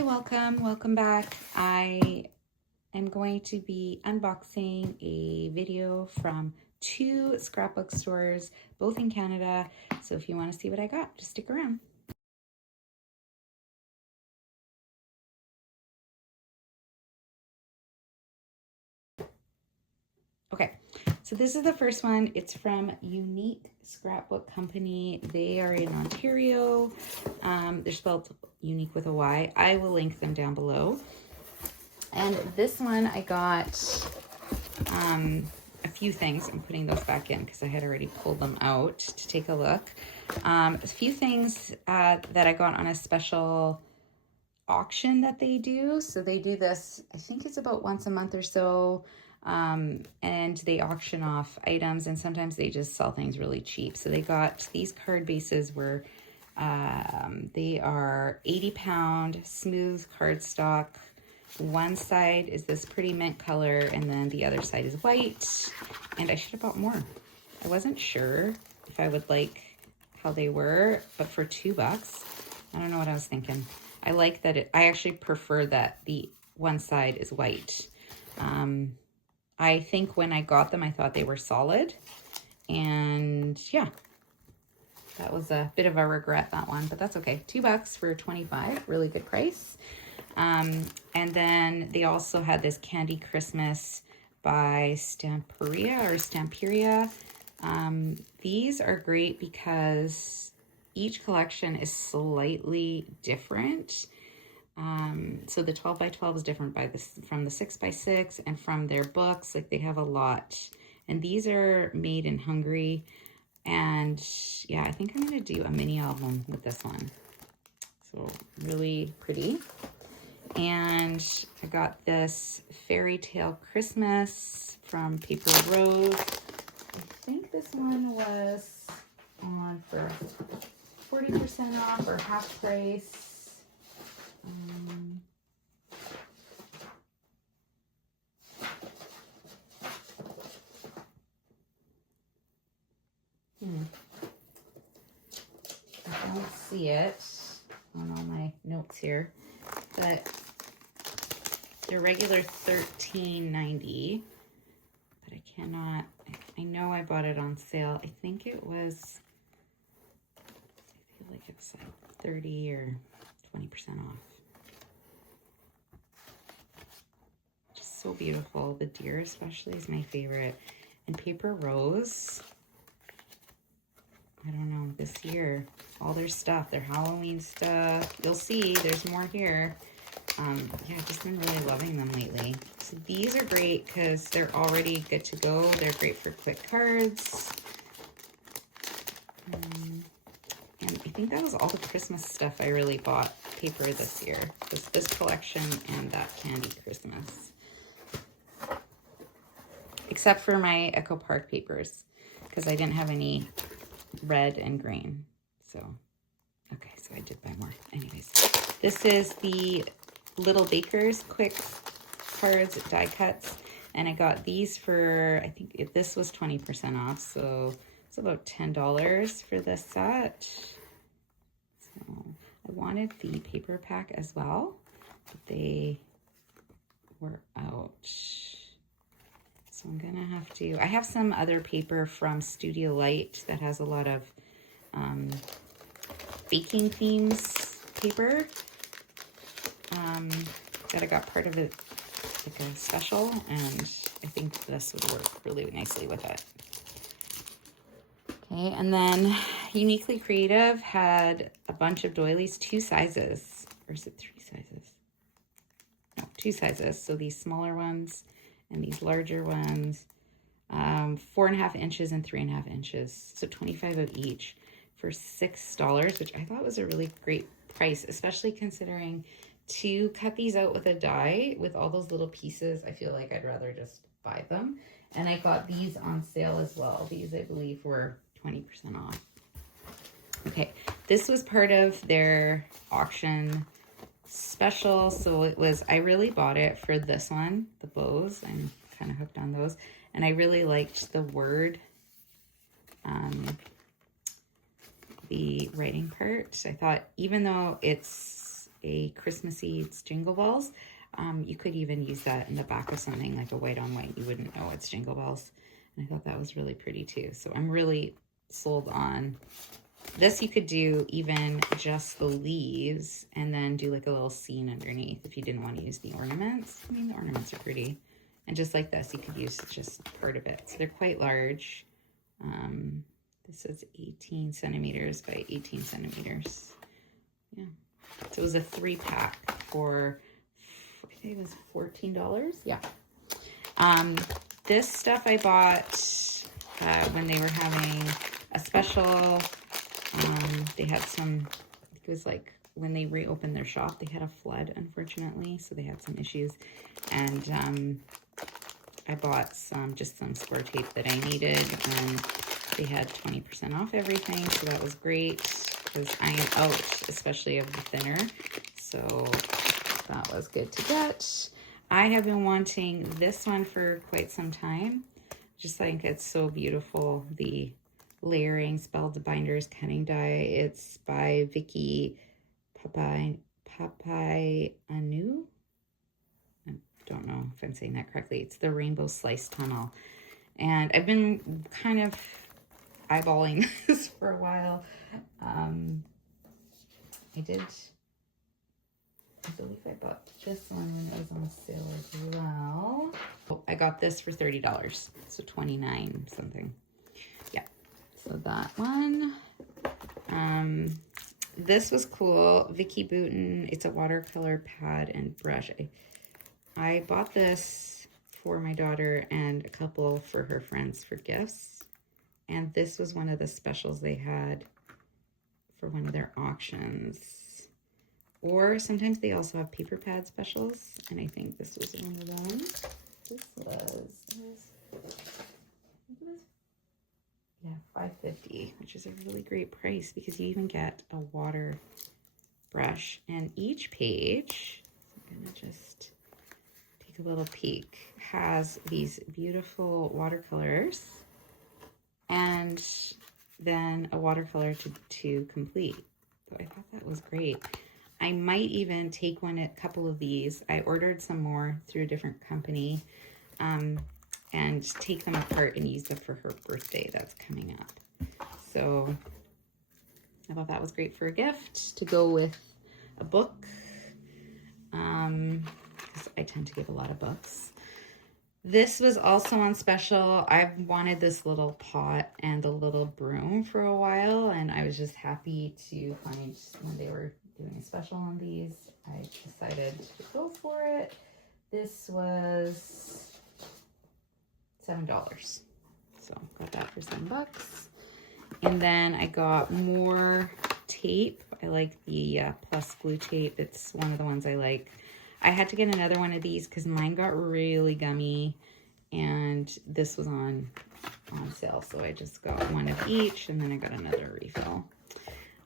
Hi, welcome back. I am going to be unboxing a video from two scrapbook stores, both in Canada. So if you want to see what I got, just stick around. Okay, so this is the first one. It's from Unique Scrapbook Company. They are in Ontario. They're spelled Unique with a Y. I will link them down below. And this one I got a few things. I'm putting those back in because I had already pulled them out to take a look. A few things that I got on a special auction that they do. So they do this, I think it's about once a month or so. And they auction off items, and sometimes they just sell things really cheap. So they got these card bases where they are 80-pound smooth cardstock. One side is this pretty mint color, and then the other side is white. And I should have bought more. I wasn't sure if I would like how they were, but for $2, I don't know what I was thinking. I like that I actually prefer that the one side is white. I think when I got them, I thought they were solid. And yeah, that was a bit of a regret, that one, but that's okay. $2 for 25, really good price. And then they also had this Candy Christmas by Stamperia. These are great because each collection is slightly different. So the 12 by 12 is different from the 6 by 6 and from their books. Like, they have a lot. And these are made in Hungary. And yeah, I think I'm going to do a mini album with this one. So really pretty. And I got this Fairy Tale Christmas from Paper Rose. I think this one was on for 40% off or half price. I don't see it on all my notes here, but they're regular $13.90, but I cannot, I know I bought it on sale. I think it was, I feel like it was like 30 or 20% off. Just so beautiful. The deer especially is my favorite. And Paper Rose, I don't know, this year, all their stuff, their Halloween stuff, you'll see there's more here. Yeah, I've just been really loving them lately. So these are great because they're already good to go. They're great for quick cards. And I think that was all the Christmas stuff I really bought paper this year. This collection and that Candy Christmas. Except for my Echo Park papers, because I didn't have any red and green. So, okay, so I did buy more. Anyways, this is the Little Baker's Quick Cards die cuts, and I got these for, I think this was 20% off, so it's about $10 for this set. So I wanted the paper pack as well, but they were out. So I'm gonna have to, I have some other paper from Studio Light that has a lot of baking themes paper that I got part of it like a special, and I think this would work really nicely with it. Okay, and then Uniquely Creative had a bunch of doilies, 2 sizes, or is it 3 sizes? No, 2 sizes. So these smaller ones and these larger ones, 4.5 inches and 3.5 inches. So 25 of each for $6, which I thought was a really great price, especially considering to cut these out with a die with all those little pieces. I feel like I'd rather just buy them. And I got these on sale as well. These, I believe, were 20% off. Okay, this was part of their auction special. So it was, I really bought it for this one, the bows. I'm kind of hooked on those. And I really liked the word, the writing part. I thought, even though it's a Christmassy, it's Jingle Bells. You could even use that in the back of something like a white on white. You wouldn't know it's Jingle Bells. And I thought that was really pretty too. So I'm really sold on this. You could do even just the leaves and then do like a little scene underneath if you didn't want to use the ornaments. I mean, the ornaments are pretty. And just like this, you could use just part of it. So they're quite large. This is 18 centimeters by 18 centimeters. Yeah. So it was a 3-pack for, I think it was $14. Yeah. This stuff I bought when they were having a special. They had some, I think it was like when they reopened their shop, they had a flood, unfortunately. So they had some issues. And I bought just some square tape that I needed. And they had 20% off everything. So that was great because I am out, especially of the thinner. So that was good to get. I have been wanting this one for quite some time. Just think it's so beautiful. The layering spelled binders cutting die. It's by Vicky Papayanu. I don't know if I'm saying that correctly. It's the Rainbow Slice Tunnel. And I've been kind of eyeballing this for a while. I believe I bought this one when it was on sale as well. Oh, I got this for $30, so 29 something. Yeah, so that one. This was cool. Vicky Bouton. It's a watercolor pad and brush. I bought this for my daughter and a couple for her friends for gifts. And this was one of the specials they had for one of their auctions. Or sometimes they also have paper pad specials. And I think this was one of them. This was yeah, $5.50, which is a really great price because you even get a water brush. And each page, I'm gonna just take a little peek, has these beautiful watercolors and then a watercolor to complete. So I thought that was great. I might even take a couple of these. I ordered some more through a different company and take them apart and use them for her birthday that's coming up. So I thought that was great for a gift to go with a book. Because I tend to give a lot of books. This was also on special. I've wanted this little pot and the little broom for a while, and I was just happy to find when they were doing a special on these. I decided to go for it. This was $7. So got that for $7. And then I got more tape. I like the Plus glue tape. It's one of the ones I like. I had to get another one of these because mine got really gummy and this was on sale. So I just got one of each and then I got another refill.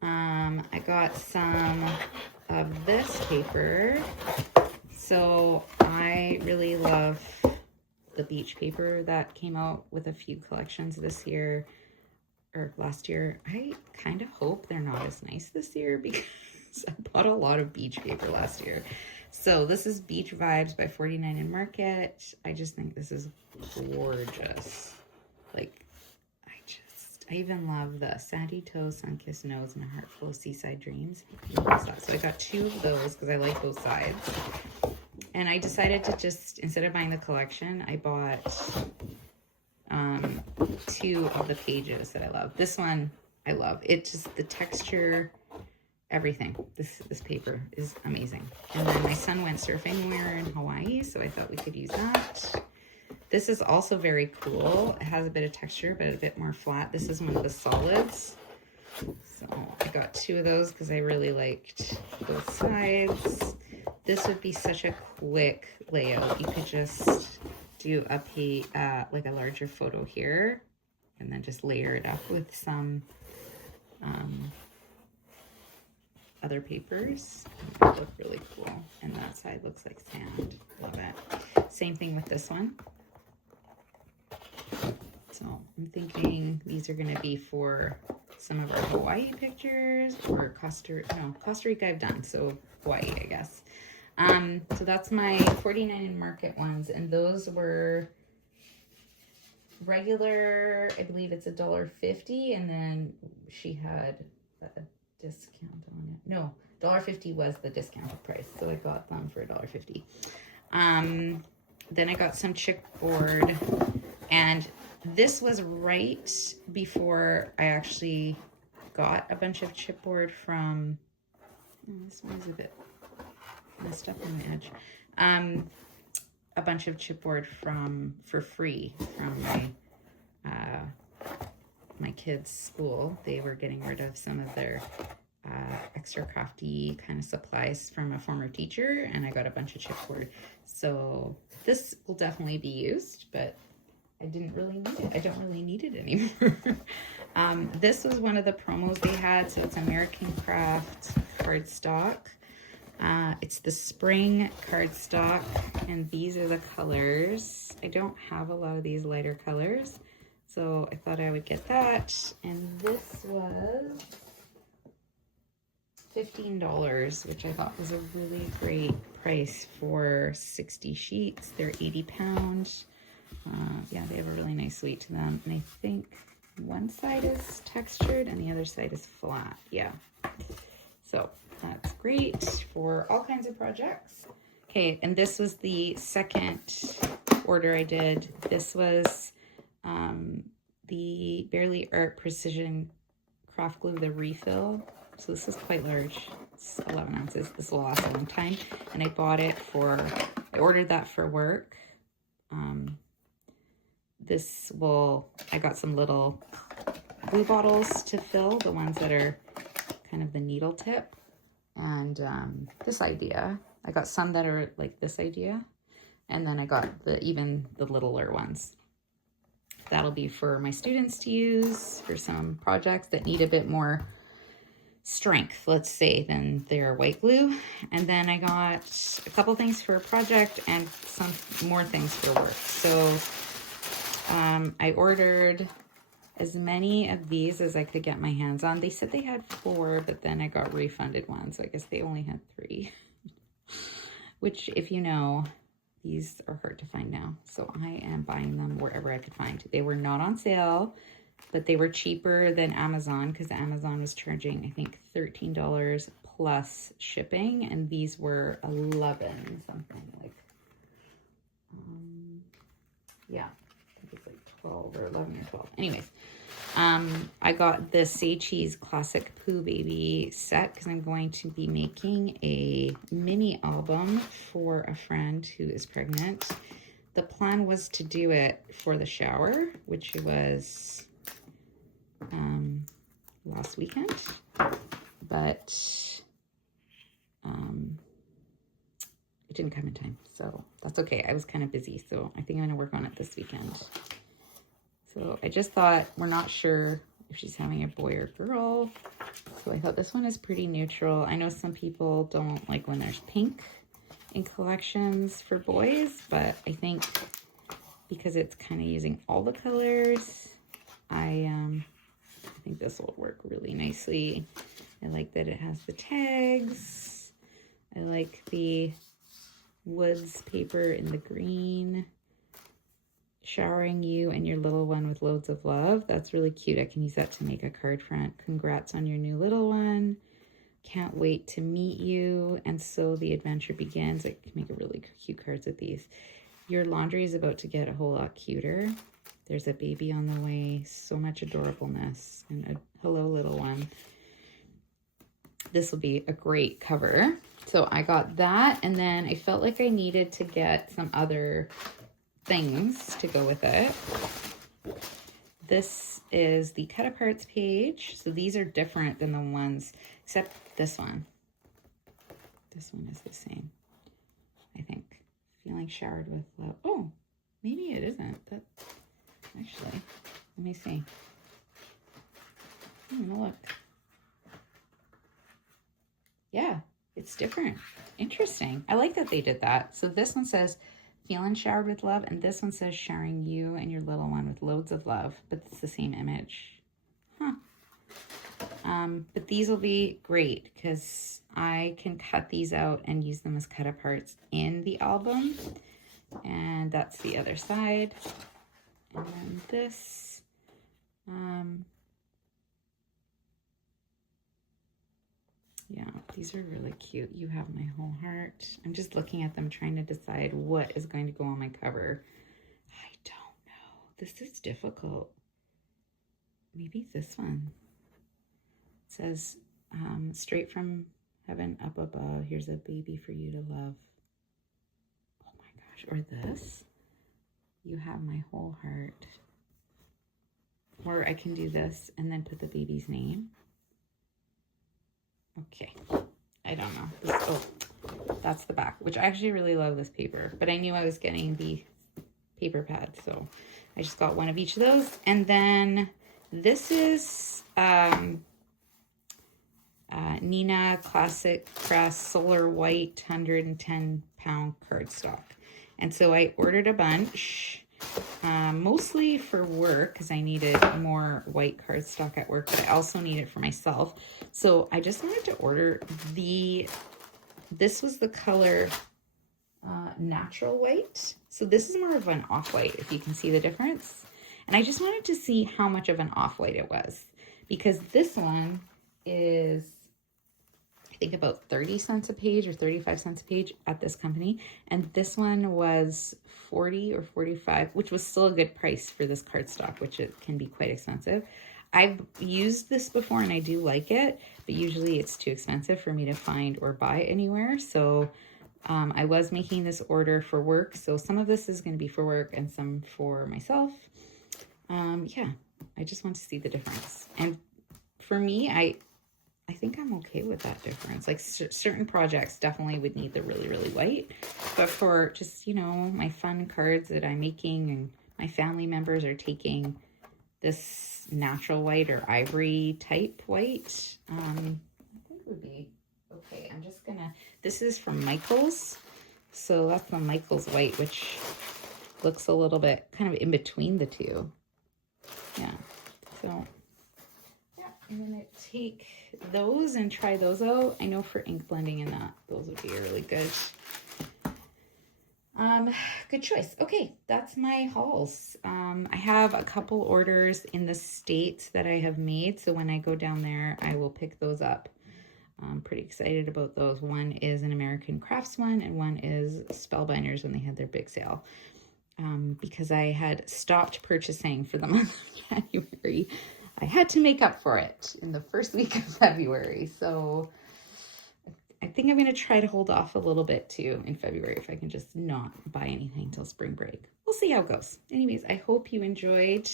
I got some of this paper. So I really love the beach paper that came out with a few collections this year or last year. I kind of hope they're not as nice this year because I bought a lot of beach paper last year. So this is Beach Vibes by 49 in Market. I just think this is gorgeous. Like, I even love the Sandy Toe, Sunkissed Nose, and a Heart Full of Seaside Dreams. So I got 2 of those because I like both sides. And I decided to just, instead of buying the collection, I bought 2 of the pages that I love. This one I love. It just, the texture, everything. This paper is amazing. And then my son went surfing when we were in Hawaii, so I thought we could use that. This is also very cool. It has a bit of texture, but a bit more flat. This is one of the solids. So I got 2 of those because I really liked both sides. This would be such a quick layout. You could just do like a larger photo here and then just layer it up with some other papers. It would look really cool. And that side looks like sand. Love it. Same thing with this one. So I'm thinking these are going to be for some of our Hawaii pictures, or Costa Rica I've done, so Hawaii, I guess. So that's my 49 in Market ones, and those were regular, I believe it's $1.50, and then she had a discount on it. No, $1.50 was the discounted price, so I got them for $1.50. Then I got some chipboard, and this was right before I actually got a bunch of chipboard from, this one is a bit messed up on the edge, a bunch of chipboard for free from my kids' school. They were getting rid of some of their extra crafty kind of supplies from a former teacher, and I got a bunch of chipboard. So this will definitely be used, but I didn't really need it. I don't really need it anymore. This was one of the promos they had, so it's American Craft cardstock. It's the spring cardstock, and these are the colors. I don't have a lot of these lighter colors, so I thought I would get that. And this was $15, which I thought was a really great price for 60 sheets. They're 80 pounds. Yeah, they have a really nice weight to them. And I think one side is textured and the other side is flat. Yeah. So that's great for all kinds of projects. Okay, and this was the second order I did. This was the Barely Art Precision Craft Glue, the refill. So this is quite large. It's 11 ounces. This will last a long time. And I bought it I ordered that for work. I got some little glue bottles to fill, the ones that are kind of the needle tip. And this idea, I got some that are like this idea. And then I got even the littler ones. That'll be for my students to use for some projects that need a bit more strength, let's say, than their white glue. And then I got a couple things for a project and some more things for work. So I ordered as many of these as I could get my hands on. They said they had 4, but then I got refunded one, so I guess they only had 3. Which, if you know, these are hard to find now. So I am buying them wherever I could find. They were not on sale, but they were cheaper than Amazon, because Amazon was charging, I think, $13 plus shipping, and these were 11 something, like, yeah, I think it's like 12 or 11 or 12. Anyways, I got the Say Cheese Classic Pooh Baby set because I'm going to be making a mini album for a friend who is pregnant. The plan was to do it for the shower, which was last weekend, but it didn't come in time, so that's okay. I was kind of busy, so I think I'm gonna work on it this weekend. So I just thought, we're not sure if she's having a boy or girl, so I thought this one is pretty neutral. I know some people don't like when there's pink in collections for boys, but I think because it's kind of using all the colors, I think this will work really nicely. I like that it has the tags. I like the woods paper in the green. Showering you and your little one with loads of love. That's really cute. I can use that to make a card front. Congrats on your new little one. Can't wait to meet you. And so the adventure begins. I can make a really cute cards with these. Your laundry is about to get a whole lot cuter. There's a baby on the way. So much adorableness. And a hello, little one. This will be a great cover. So I got that. And then I felt like I needed to get some other things to go with it. This is the cut aparts page. So these are different than the ones, except this one. This one is the same, I think. Feeling showered with love. Oh, maybe it isn't. That actually, let me see. Look. Yeah, it's different. Interesting. I like that they did that. So this one says feeling showered with love, and this one says showering you and your little one with loads of love, but it's the same image. Huh. But these will be great because I can cut these out and use them as cut aparts in the album. And that's the other side. And then this, yeah, these are really cute. You Have My Whole Heart. I'm just looking at them, trying to decide what is going to go on my cover. I don't know. This is difficult. Maybe this one. It says, straight from heaven up above, here's a baby for you to love. Oh my gosh. Or this. You Have My Whole Heart. Or I can do this and then put the baby's name. Okay, I don't know. Oh, that's the back, which I actually really love this paper, but I knew I was getting the paper pad, so I just got one of each of those. And then this is Nina Classic Crafts Solar White 110-pound cardstock. And so I ordered a bunch. Mostly for work because I needed more white cardstock at work, but I also need it for myself. So I just wanted to order this was the color natural white. So this is more of an off-white, if you can see the difference. And I just wanted to see how much of an off-white it was, because this one is, I think, about 30 cents a page or 35 cents a page at this company. And this one was 40 or 45, which was still a good price for this cardstock, which it can be quite expensive. I've used this before and I do like it, but usually it's too expensive for me to find or buy anywhere. So I was making this order for work. So some of this is going to be for work and some for myself. Yeah, I just want to see the difference. And for me, I think I'm okay with that difference. Like certain projects definitely would need the really, really white. But for just, you know, my fun cards that I'm making and my family members are taking this natural white or ivory type white, I think it would be okay. I'm just gonna, this is from Michael's. So that's the Michael's white, which looks a little bit kind of in between the two. Yeah, so I'm gonna take those and try those out. I know for ink blending and that, those would be really good. Good choice. Okay, that's my hauls. I have a couple orders in the States that I have made, so when I go down there, I will pick those up. I'm pretty excited about those. One is an American Crafts one, and one is Spellbinders when they had their big sale. Because I had stopped purchasing for the month of January. I had to make up for it in the first week of February. So I think I'm going to try to hold off a little bit too in February if I can just not buy anything until spring break. We'll see how it goes. Anyways, I hope you enjoyed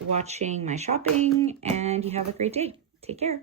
watching my shopping and you have a great day. Take care.